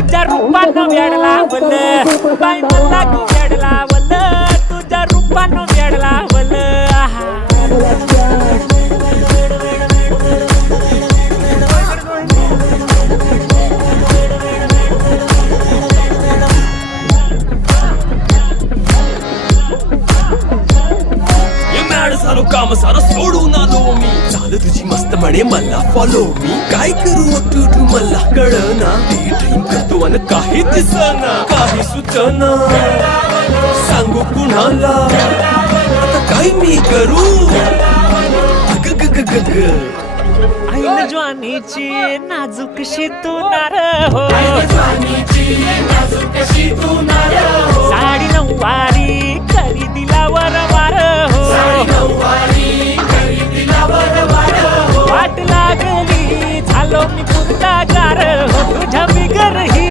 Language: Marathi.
तुझ्या रूपानं वेड लावलं बाई मला तू वेड लावलं तुझ्या रूपानं वेड लावलं झालो काम सारं सोडून आलो मी झालं तुझी मस्त म्हणे मला फॉलो मी काय करू तू मला कळना ड्रीम करतो आणि काही दिसना काही सुचना सांगू कुणाला आता काय मी करू आईन ज्वानीची नाजूकशी तू नार हो साडी नऊवारी करी दिला वरवार हो वाट लागली झालो मी पुन्हा गार हो तुझ्या बिगर ही